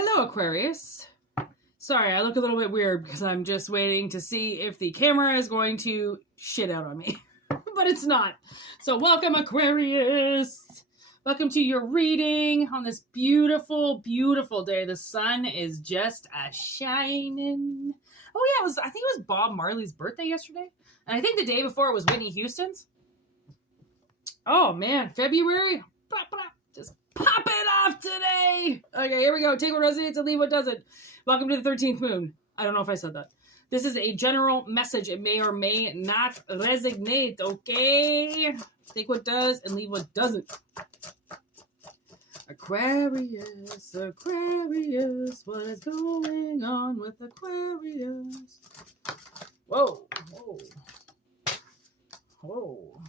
Hello, Aquarius. Sorry, I look a little bit weird because I'm just waiting to see if the camera is going to shit out on me. But it's not. So welcome, Aquarius. Welcome to your reading on this beautiful, beautiful day. The sun is just a-shining. Oh yeah, I think it was Bob Marley's birthday yesterday. And I think the day before it was Whitney Houston's. Oh man, February. Just pop it off today. Okay, here we go. Take what resonates and leave what doesn't. Welcome to the 13th moon. I don't know if I said that. This is a general message. It may or may not resonate, okay? Take what does and leave what doesn't. Aquarius, Aquarius, what is going on with Aquarius? Whoa, whoa, whoa.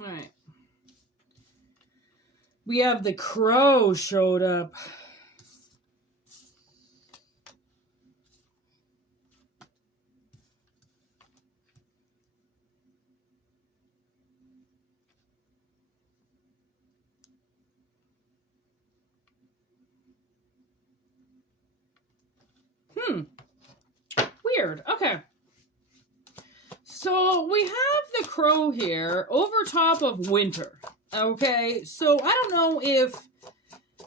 All right. We have the crow showed up. Weird. Okay. So we have the crow here over top of winter. Okay. So I don't know if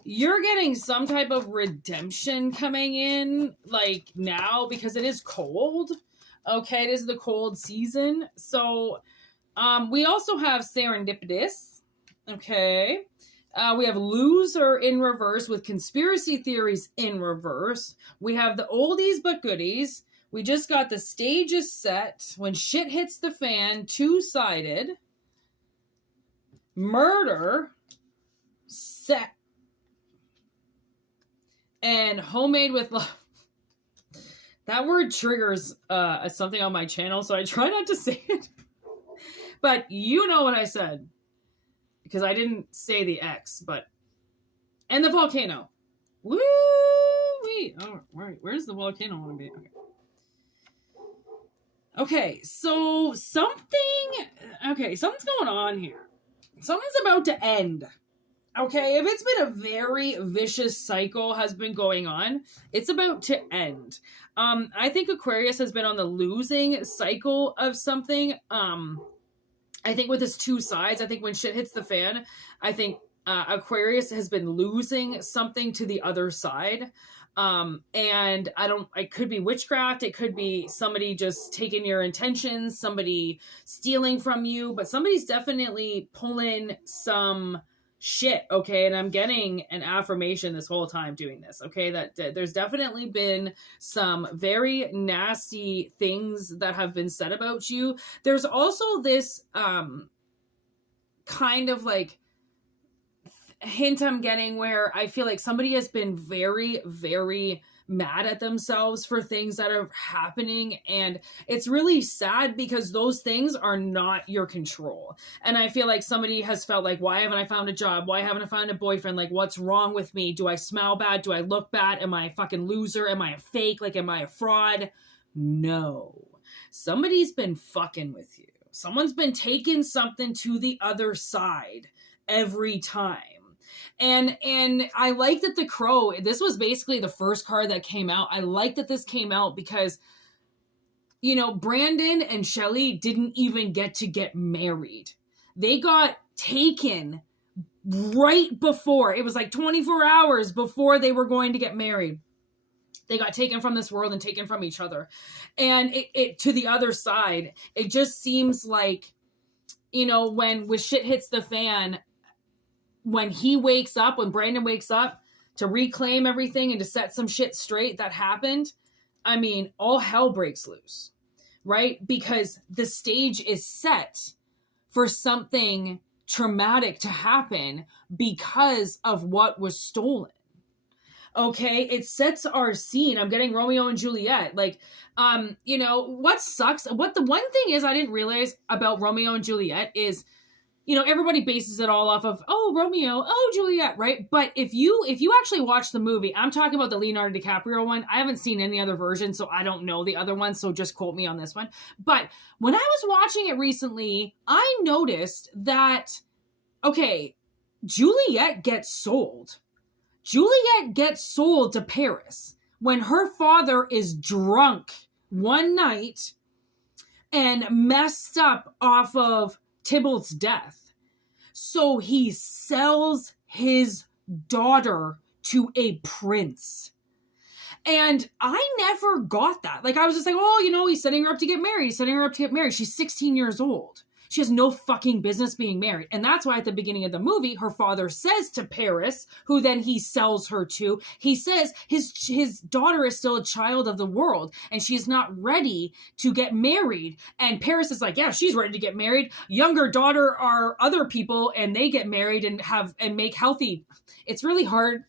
you're getting some type of redemption coming in like now because it is cold. Okay. It is the cold season. So we also have serendipitous. Okay. We have loser in reverse with conspiracy theories in reverse. We have the oldies but goodies. We just got the stage is set. When shit hits the fan, two-sided. Murder. Set. And homemade with love. That word triggers something on my channel, so I try not to say it. But you know what I said. Because I didn't say the X, but... And the volcano. Woo-wee! Oh, where's the volcano want to be? Okay, so something's going on here. Something's about to end. Okay, if it's been a very vicious cycle has been going on, it's about to end. I think Aquarius has been on the losing cycle of something. I think with his two sides, I think when shit hits the fan, I think Aquarius has been losing something to the other side. And it could be witchcraft. It could be somebody just taking your intentions, somebody stealing from you, but somebody's definitely pulling some shit. Okay. And I'm getting an affirmation this whole time doing this. Okay. That there's definitely been some very nasty things that have been said about you. There's also this, kind of like, hint I'm getting where I feel like somebody has been very, very mad at themselves for things that are happening. And it's really sad because those things are not your control. And I feel like somebody has felt like, why haven't I found a job? Why haven't I found a boyfriend? Like, what's wrong with me? Do I smell bad? Do I look bad? Am I a fucking loser? Am I a fake? Like, am I a fraud? No. Somebody's been fucking with you. Someone's been taking something to the other side every time. And I like that the crow, this was basically the first card that came out. I like that this came out because, you know, Brandon and Shelly didn't even get married. They got taken right before. It was like 24 hours before they were going to get married. They got taken from this world and taken from each other. And it to the other side, it just seems like, you know, when shit hits the fan, when he wakes up, when Brandon wakes up to reclaim everything and to set some shit straight that happened, I mean, all hell breaks loose, right? Because the stage is set for something traumatic to happen because of what was stolen. Okay, it sets our scene. I'm getting Romeo and Juliet. Like, you know, what sucks, the one thing is I didn't realize about Romeo and Juliet is you know, everybody bases it all off of, oh, Romeo, oh, Juliet, right? But if you actually watch the movie, I'm talking about the Leonardo DiCaprio one. I haven't seen any other version, so I don't know the other one, so just quote me on this one. But when I was watching it recently, I noticed that, okay, Juliet gets sold. Juliet gets sold to Paris when her father is drunk one night and messed up off of Tybalt's death. So he sells his daughter to a prince. And I never got that. Like, I was just like, oh, you know, he's setting her up to get married. He's setting her up to get married. She's 16 years old. She has no fucking business being married. And that's why at the beginning of the movie, her father says to Paris, who then he sells her to, he says his daughter is still a child of the world and she's not ready to get married. And Paris is like, yeah, she's ready to get married. Younger daughter are other people and they get married and make healthy. It's really hard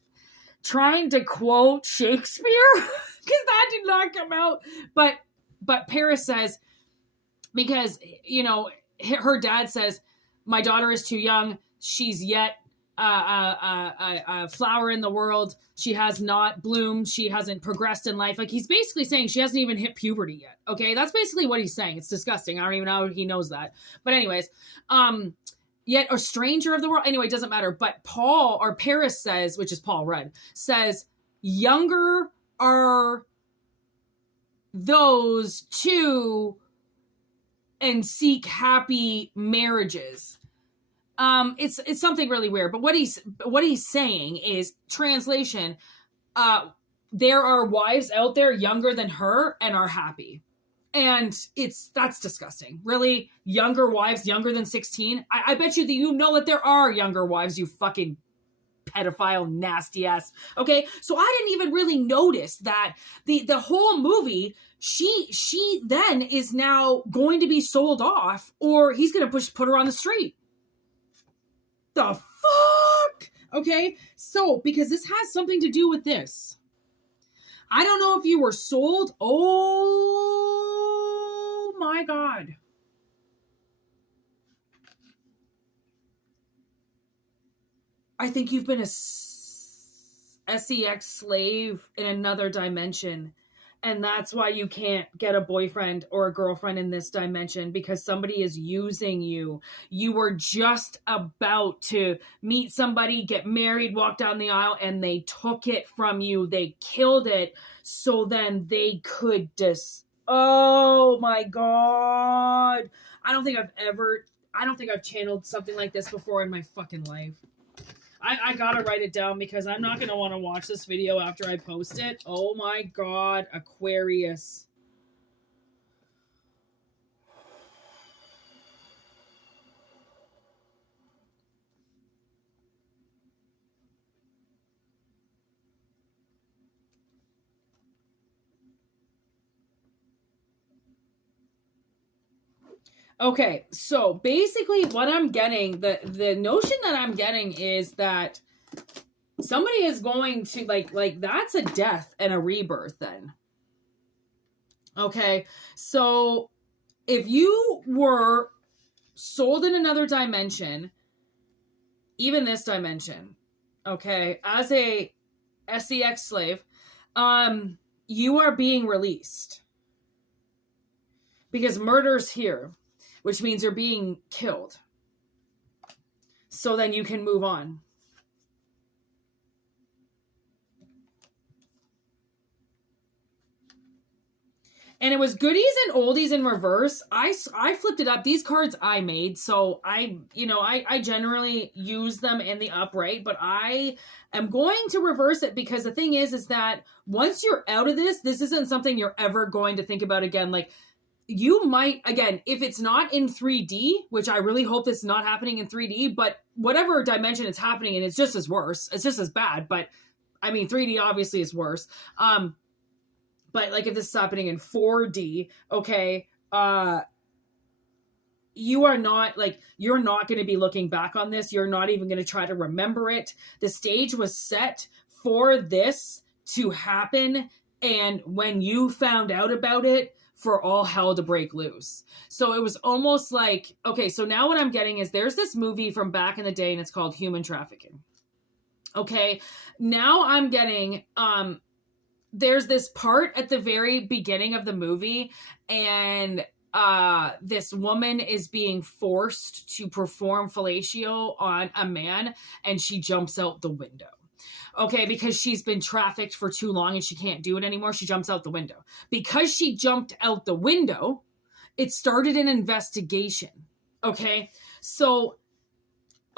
trying to quote Shakespeare because that did not come out. But Paris says, because, you know, her dad says, my daughter is too young. She's yet a flower in the world. She has not bloomed. She hasn't progressed in life. Like, he's basically saying she hasn't even hit puberty yet. Okay. That's basically what he's saying. It's disgusting. I don't even know how he knows that. But anyways, yet a stranger of the world. Anyway, it doesn't matter. But Paris says, which is Paul Rudd, says younger are those two and seek happy marriages. It's something really weird, but what he's saying is, translation, there are wives out there younger than her and are happy. And that's disgusting. Really? Younger wives, younger than 16? I bet you that you know that there are younger wives, you fucking pedophile, nasty ass. Okay? So I didn't even really notice that the whole movie, she then is now going to be sold off, or he's going to put her on the street. The fuck? Okay? So, because this has something to do with this. I don't know if you were sold. Oh my God. I think you've been a S3X slave in another dimension. And that's why you can't get a boyfriend or a girlfriend in this dimension, because somebody is using you. You were just about to meet somebody, get married, walk down the aisle, and they took it from you. They killed it so then they could oh my God. I don't think I've channeled something like this before in my fucking life. I gotta write it down because I'm not gonna want to watch this video after I post it. Oh my God, Aquarius. Okay, so basically what I'm getting, the notion that I'm getting is that somebody is going to, like that's a death and a rebirth then. Okay, so if you were sold in another dimension, even this dimension, okay, as a S3X slave, you are being released. Because murder's here, which means you're being killed. So then you can move on. And it was goodies and oldies in reverse. I flipped it up. These cards I made. So I generally use them in the upright, but I am going to reverse it because the thing is that once you're out of this isn't something you're ever going to think about again. Like, you might, again, if it's not in 3D, which I really hope it's not happening in 3D, but whatever dimension it's happening in, it's just as worse. It's just as bad. But I mean, 3D obviously is worse. But like if this is happening in 4D, okay, you're not going to be looking back on this. You're not even going to try to remember it. The stage was set for this to happen. And when you found out about it, for all hell to break loose. So it was almost like, okay, so now what I'm getting is there's this movie from back in the day and it's called Human Trafficking. Okay, now I'm getting, there's this part at the very beginning of the movie, and this woman is being forced to perform fellatio on a man, and she jumps out the window. Okay, because she's been trafficked for too long and she can't do it anymore. She jumps out the window. Because she jumped out the window, it started an investigation. Okay, so,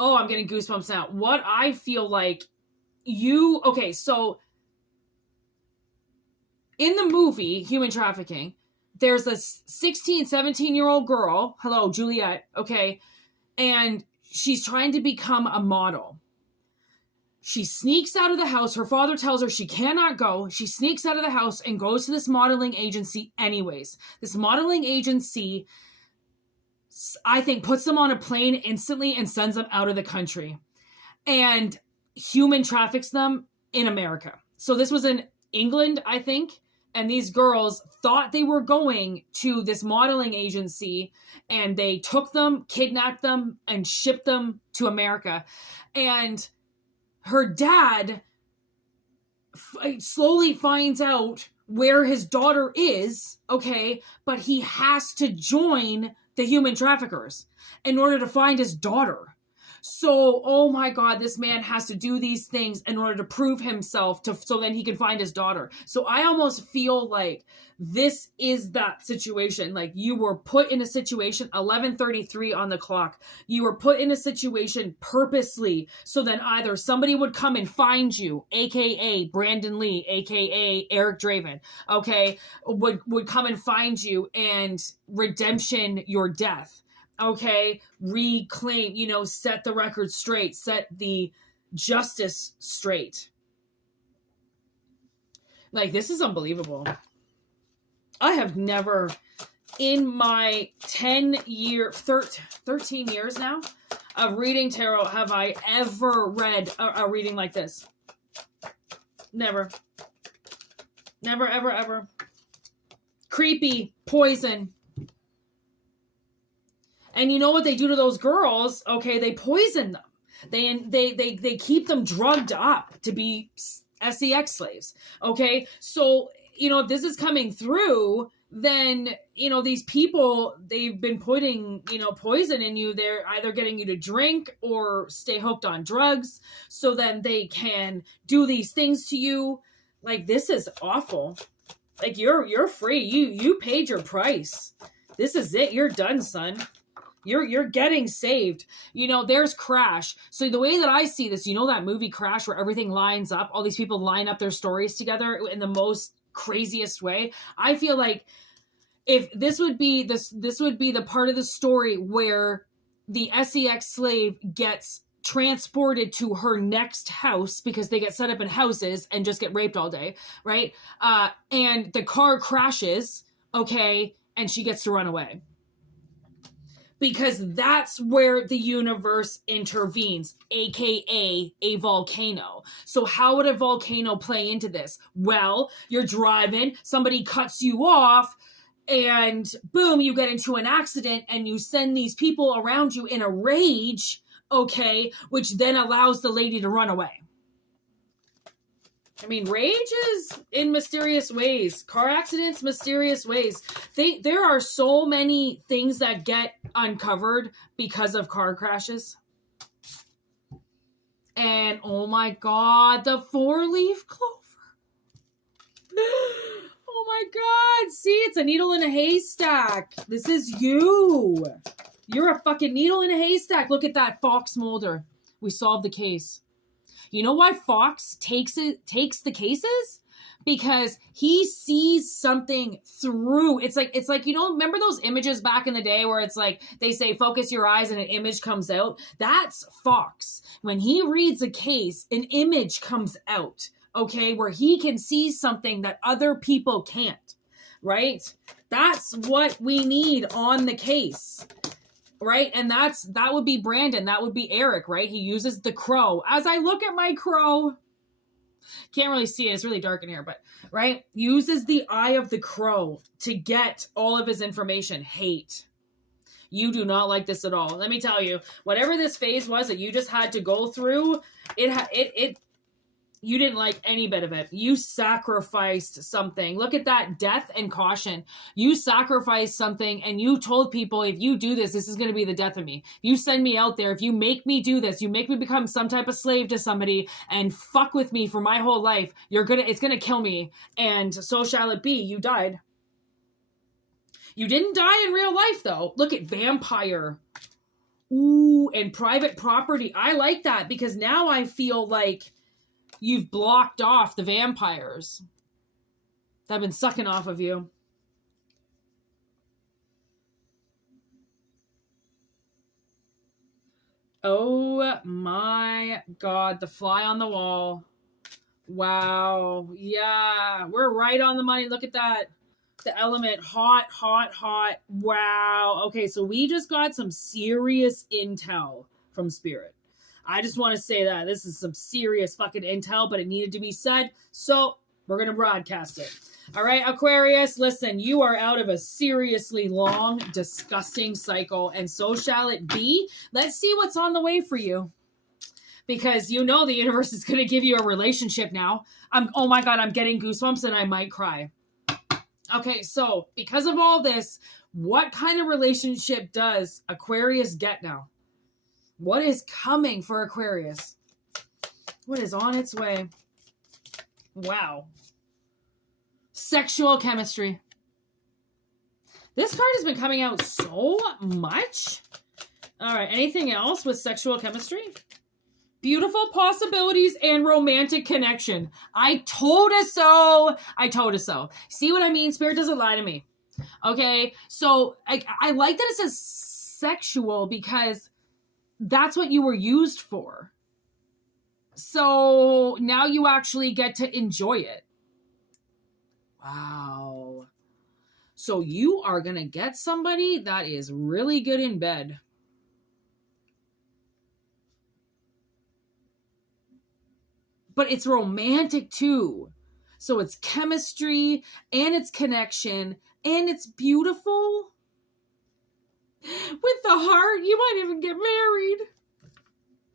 oh, I'm getting goosebumps now. What I feel like okay, so in the movie Human Trafficking, there's this 16, 17-year-old girl, hello, Juliet, okay, and she's trying to become a model. She sneaks out of the house. Her father tells her she cannot go. She sneaks out of the house and goes to this modeling agency anyways. This modeling agency, I think, puts them on a plane instantly and sends them out of the country. And human traffics them in America. So this was in England, I think. And these girls thought they were going to this modeling agency, and they took them, kidnapped them, and shipped them to America. And her dad slowly finds out where his daughter is, okay, but he has to join the human traffickers in order to find his daughter. So, oh my God, this man has to do these things in order to prove himself so then he can find his daughter. So I almost feel like this is that situation. Like, you were put in a situation, 11:33 on the clock. You were put in a situation purposely so then either somebody would come and find you, aka Brandon Lee, aka Eric Draven, okay, would come and find you and redemption your death. Okay, reclaim, set the record straight, set the justice straight. Like, this is unbelievable. I have never, in my 13 years now of reading tarot, have I ever read a reading like this. Never. Never, ever, ever. Creepy, poison. And you know what they do to those girls? Okay, they poison them. They keep them drugged up to be S3X slaves. Okay, so, if this is coming through, then, these people, they've been putting, poison in you. They're either getting you to drink or stay hooked on drugs so then they can do these things to you. Like, this is awful. Like, you're free. You paid your price. This is it. You're done, son. You're getting saved. There's Crash. So the way that I see this, that movie Crash where everything lines up, all these people line up their stories together in the most craziest way. I feel like if this would be the part of the story where the S3X slave gets transported to her next house because they get set up in houses and just get raped all day, right? And the car crashes, okay, and she gets to run away. Because that's where the universe intervenes, aka a volcano. So how would a volcano play into this? Well, you're driving, somebody cuts you off, and boom, you get into an accident, and you send these people around you in a rage, okay, which then allows the lady to run away. I mean, rage is in mysterious ways. Car accidents, mysterious ways. There are so many things that get uncovered because of car crashes. And, oh my God, the 4-leaf clover. Oh my God. See, it's a needle in a haystack. This is you. You're a fucking needle in a haystack. Look at that, Fox Mulder. We solved the case. You know why Fox takes the cases? Because he sees something through. It's like, remember those images back in the day where it's like, they say, focus your eyes and an image comes out? That's Fox. When he reads a case, an image comes out, okay, where he can see something that other people can't, right? That's what we need on the case. Right? And that would be Brandon. That would be Eric, right? He uses the crow. As I look at my crow, Can't really see it. It's really dark in here, but right? Uses the eye of the crow to get all of his information. Hate. You do not like this at all. Let me tell you, whatever this phase was that you just had to go through, you didn't like any bit of it. You sacrificed something. Look at that, death and caution. You sacrificed something and you told people, if you do this, this is going to be the death of me. If you send me out there, if you make me do this, you make me become some type of slave to somebody and fuck with me for my whole life, it's going to kill me. And so shall it be. You died. You didn't die in real life, though. Look at vampire. Ooh, and private property. I like that because now I feel like you've blocked off the vampires that have been sucking off of you. Oh my God. The fly on the wall. Wow. Yeah. We're right on the money. Look at that. The element, hot, hot, hot. Wow. Okay, so we just got some serious intel from Spirit. I just want to say that. This is some serious fucking intel, but it needed to be said. So we're going to broadcast it. All right, Aquarius, listen, you are out of a seriously long, disgusting cycle, and so shall it be. Let's see what's on the way for you. Because you know the universe is going to give you a relationship now. Oh my God, I'm getting goosebumps and I might cry. Okay, so because of all this, what kind of relationship does Aquarius get now? What is coming for Aquarius? What is on its way? Wow. Sexual chemistry. This card has been coming out so much. All right, anything else with sexual chemistry? Beautiful possibilities and romantic connection. I told us so. I told us so. See what I mean? Spirit doesn't lie to me. Okay, so I like that it says sexual because that's what you were used for. So now you actually get to enjoy it. Wow. So you are going to get somebody that is really good in bed. But it's romantic too. So it's chemistry and it's connection and it's beautiful. With the heart, you might even get married.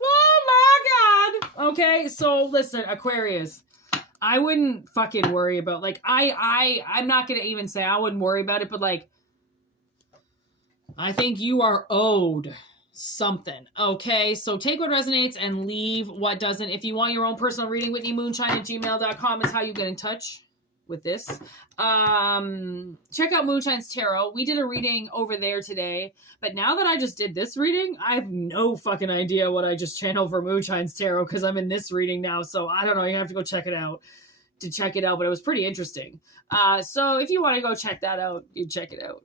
Oh my God. Okay, so listen, Aquarius, I wouldn't fucking worry about, like, I'm not going to even say I wouldn't worry about it, but like, I think you are owed something. Okay, so take what resonates and leave what doesn't. If you want your own personal reading, whitneymoonshine@gmail.com is how you get in touch with this. Check out Moonshine's Tarot. We did a reading over there today, but now that I just did this reading, I have no fucking idea what I just channeled for Moonshine's Tarot because I'm in this reading now, so I don't know. You have to go check it out to check it out, but it was pretty interesting. So if you want to go check that out, you check it out.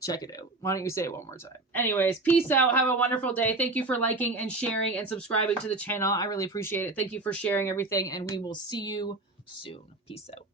Check it out. Why don't you say it one more time? Anyways, peace out. Have a wonderful day. Thank you for liking and sharing and subscribing to the channel. I really appreciate it. Thank you for sharing everything, and we will see you soon. Peace out.